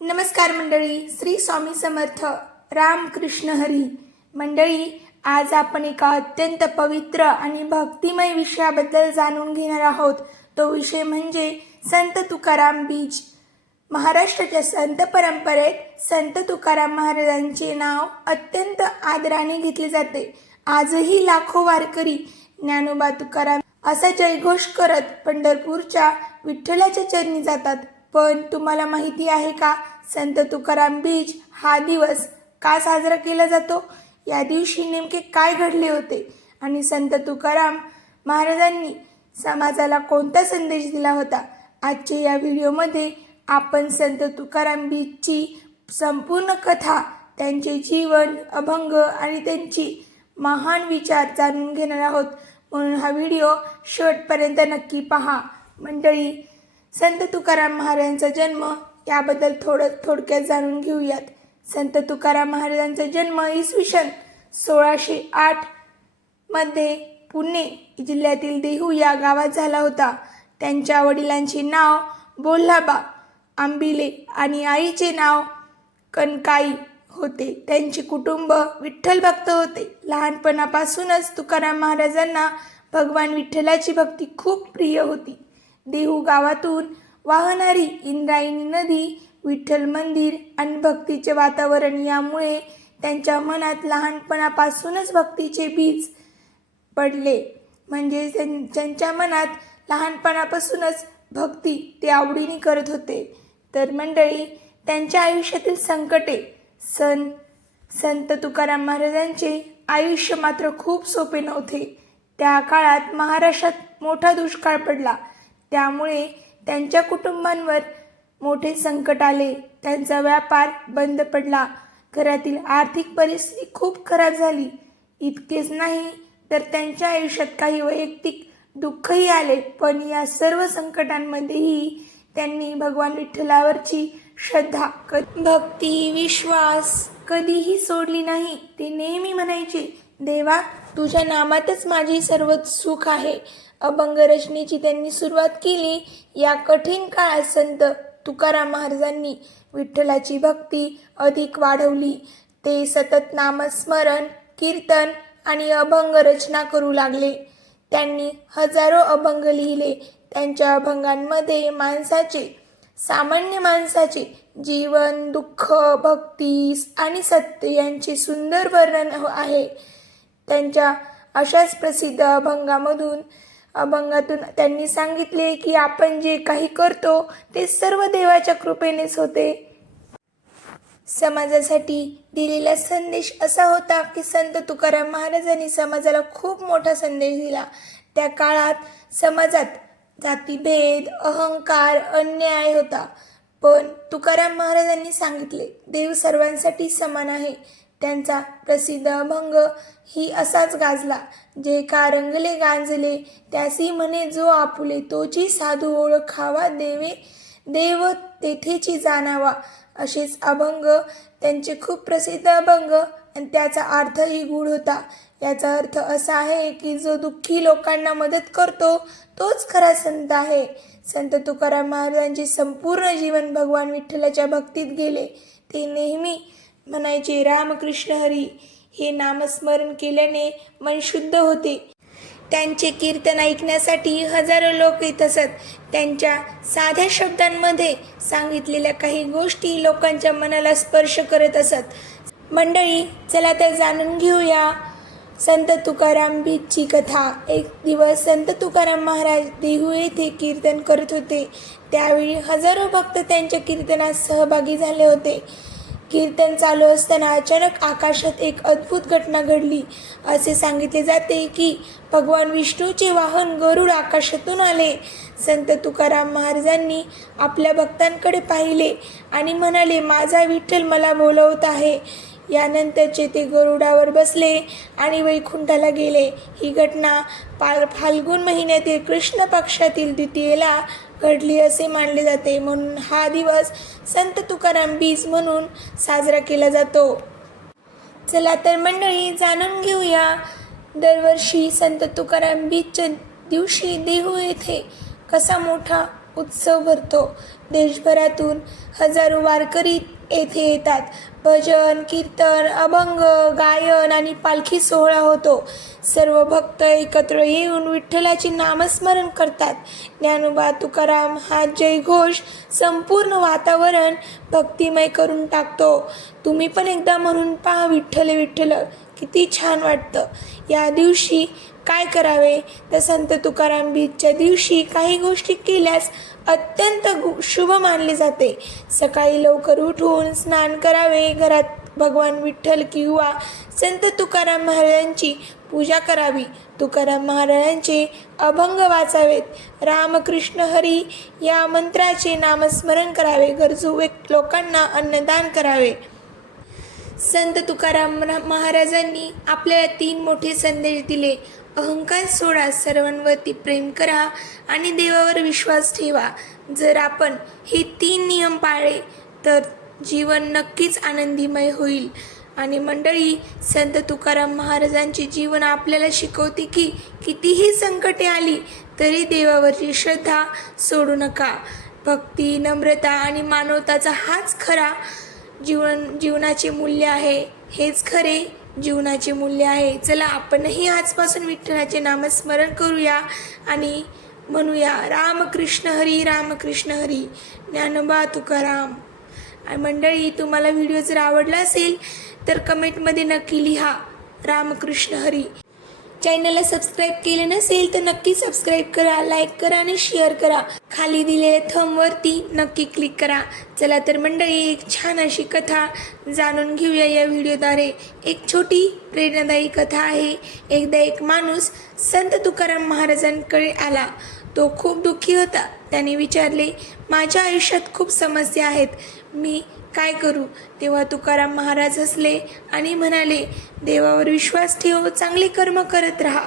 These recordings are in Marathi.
नमस्कार मंडळी, श्री स्वामी समर्थ, रामकृष्ण हरी. मंडळी, आज आपण एका अत्यंत पवित्र आणि भक्तिमय विषयाबद्दल जाणून घेणार आहोत. तो विषय म्हणजे संत तुकाराम बीज. महाराष्ट्राच्या संत परंपरेत संत तुकाराम महाराजांचे नाव अत्यंत आदराने घेतले जाते. आजही लाखो वारकरी ज्ञानोबा तुकाराम असा जयघोष करत पंढरपूरच्या विठ्ठलाच्या चरणी जातात. पण तुम्हाला माहिती आहे का, संत तुकाराम बीज हा दिवस का साजरा केला जातो? या दिवशी नेमके काय घडले होते आणि संत तुकाराम महाराजांनी समाजाला कोणता संदेश दिला होता? आजच्या या व्हिडिओमध्ये आपण संत तुकाराम बीजची संपूर्ण कथा, त्यांचे जीवन, अभंग आणि त्यांची महान विचार जाणून घेणार आहोत. म्हणून हा व्हिडिओ शेवटपर्यंत नक्की पहा. मंडळी, संत तुकाराम महाराजांचा जन्म याबद्दल थोडक्यात जाणून घेऊयात. संत तुकाराम महाराजांचा जन्म इसवी सन 1608 मध्ये पुणे जिल्ह्यातील देहू या गावात झाला होता. त्यांच्या वडिलांचे नाव बोल्हाबा आंबिले आणि आईचे नाव कनकाई होते. त्यांचे कुटुंब विठ्ठल भक्त होते. लहानपणापासूनच तुकाराम महाराजांना भगवान विठ्ठलाची भक्ती खूप प्रिय होती. देहू गावातून वाहणारी इंद्रायणी नदी, विठ्ठल मंदिर आणि भक्तीचे वातावरण यामुळे त्यांच्या मनात लहानपणापासूनच भक्तीचे बीज पडले. म्हणजे त्यांच्या मनात लहानपणापासूनच भक्ती ते आवडीने करत होते. तर मंडळी, त्यांच्या आयुष्यातील संकटे, संत तुकाराम महाराजांचे आयुष्य मात्र खूप सोपे नव्हते. त्या काळात महाराष्ट्रात मोठा दुष्काळ पडला. त्यामुळे त्यांच्या कुटुंबांवर मोठे संकट आले. त्यांचा व्यापार बंद पडला. घरातील आर्थिक परिस्थिती खूप खराब झाली. इतकेच नाही तर त्यांच्या आयुष्यात काही वैयक्तिक दुःखही आले. पण या सर्व संकटांमध्येही त्यांनी भगवान विठ्ठलावरची श्रद्धा, भक्ती, विश्वास कधीही सोडली नाही. ते नेहमी म्हणायचे, देवा, तुझ्या नामातच माझी सर्व सुख आहे. अभंग रचनेची त्यांनी सुरुवात केली. या कठीण काळात संत तुकाराम महाराजांनी विठ्ठलाची भक्ती अधिक वाढवली. ते सतत नामस्मरण, कीर्तन आणि अभंग रचना करू लागले. त्यांनी हजारो अभंग लिहिले. त्यांच्या अभंगांमध्ये सामान्य माणसाचे जीवन, दुःख, भक्ती आणि सत्य यांचे सुंदर वर्णन आहे. त्यांच्या अशाच प्रसिद्ध अभंगातून त्यांनी सांगितले की आपण जे काही करतो ते सर्व देवाच्या कृपेनेच होते. समाजासाठी दिलेला संदेश असा होता की संत तुकाराम महाराजांनी समाजाला खूप मोठा संदेश दिला. त्या काळात समाजात जातीभेद, अहंकार, अन्याय होता. पण तुकाराम महाराजांनी सांगितले, देव सर्वांसाठी समान आहे. त्यांचा प्रसिद्ध अभंग ही असाच गाजला, जे का रंगले गांजले त्यासी म्हणे जो आपुले, तोची साधू ओळखावा, देव तेथेची जाणावा. असेच अभंग त्यांचे खूप प्रसिद्ध अभंग आणि त्याचा अर्थही गूढ होता. याचा अर्थ असा आहे की जो दुःखी लोकांना मदत करतो तोच खरा संत आहे. संत तुकाराम महाराजांचे संपूर्ण जीवन भगवान विठ्ठलाच्या भक्तीत गेले. ते नेहमी म्हणायचे, रामकृष्ण हरी. हे नामस्मरण केल्याने मन शुद्ध होते. त्यांचे कीर्तन ऐकण्यासाठी हजारो लोक येत असत. त्यांच्या साध्या शब्दांमध्ये सांगितलेल्या काही गोष्टी लोकांच्या मनाला स्पर्श करत असत. मंडळी, चला तर जाणून घेऊया संत तुकाराम बीजची कथा. एक दिवस संत तुकाराम महाराज देहू येथे कीर्तन करत होते. त्यावेळी हजारो भक्त त्यांच्या कीर्तनात सहभागी झाले होते. कीर्तन चालू असताना अचानक आकाशात एक अद्भुत घटना घडली. असे सांगितले जाते की भगवान विष्णूचे वाहन गरुड आकाशातून आले. संत तुकाराम महाराजांनी आपल्या भक्तांकडे पाहिले आणि म्हणाले, माझा विठ्ठल मला बोलवत आहे. यानंतरचे ते गरुडावर बसले आणि वैकुंठाला गेले. ही घटना फाल्गुन महिन्यातील कृष्ण पक्षातील द्वितीयेला घडली असे मानले जाते. म्हणून हा दिवस संत तुकाराम बीज म्हणून साजरा केला जातो. चला तर मंडळी, जाणून घेऊया दरवर्षी संत तुकाराम बीजच्या दिवशी देहू येथे कसा मोठा उत्सव भरतो. देशभरातून हजारो वारकरी येथे येतात. भजन, कीर्तन, अभंग, गायन आणि पालखी सोहळा होतो. सर्व भक्त एकत्र येऊन विठ्ठलाचे नामस्मरण करतात. ज्ञानोबा तुकाराम हा जयघोष संपूर्ण वातावरण भक्तिमय करून टाकतो. तुम्ही पण एकदा म्हणून पहा, विठ्ठल विठ्ठल, किती छान वाटतं. या दिवशी काय करावे तर संत तुकाराम बीजच्या दिवशी काही गोष्टी केल्यास अत्यंत शुभ मानले जाते. सकाळी लवकर उठून स्नान करावे, घरात भगवान विठ्ठल किंवा संत तुकाराम महाराजांची पूजा करावी, तुकाराम महाराजांचे अभंग वाचावेत, रामकृष्ण हरी या मंत्राचे नामस्मरण करावे, गरजू लोकांना अन्नदान करावे. संत तुकाराम महाराजांनी आपल्याला 3 मोठे संदेश दिले. अहंकार सोडा, सर्वांवरती प्रेम करा आणि देवावर विश्वास ठेवा. जर आपण हे 3 नियम पाळले तर जीवन नक्कीच आनंदीमय होईल. आणि मंडळी, संत तुकाराम महाराजांचे जीवन आपल्याला शिकवते की कितीही संकटे आली तरी देवावरची श्रद्धा सोडू नका. भक्ती, नम्रता आणि मानवताचा हाच खरा जीवनाचे मूल्य आहे. हेच खरे जीवनाचे मूल्य आहे. चला, आपणही आजपासून विठ्ठलाचे नामस्मरण करूया आणि म्हणूया, रामकृष्ण हरी, रामकृष्ण हरी, ज्ञानोबा तुकाराम. आणि मंडळी, तुम्हाला व्हिडिओ जर आवडला असेल तर कमेंटमध्ये नक्की लिहा रामकृष्ण हरी. चॅनलला सबस्क्राईब केले नसेल तर नक्की सबस्क्राईब करा, लाईक करा आणि शेअर करा. खाली दिलेल्या थंबवरती नक्की क्लिक करा. चला तर मंडळी, एक छान अशी कथा जाणून घेऊया या व्हिडिओद्वारे. एक छोटी प्रेरणादायी कथा आहे. एकदा एक माणूस संत तुकाराम महाराजांकडे आला. तो खूप दुःखी होता. त्याने विचारले, माझ्या आयुष्यात खूप समस्या आहेत, मी काय करू? तेव्हा तुकाराम महाराज हसले आणि म्हणाले, देवावर विश्वास ठेव, चांगले कर्म करत राहा.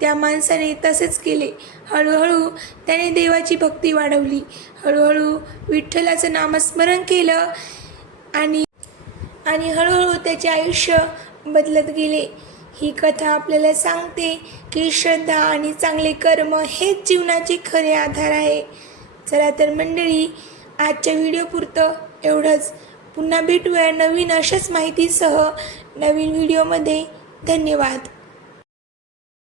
त्या माणसाने तसेच केले. हळूहळू त्याने देवाची भक्ती वाढवली. हळूहळू विठ्ठलाचं नामस्मरण केलं आणि हळूहळू त्याचे आयुष्य बदलत गेले. ही कथा आपल्याला सांगते की श्रद्धा आणि चांगले कर्म हेच जीवनाचे खरे आधार आहे. चला तर मंडळी, आजच्या व्हिडिओपुरतं एवढंच. पुन्हा भेटूया नवीन अशाच माहितीसह नवीन व्हिडिओमध्ये. धन्यवाद.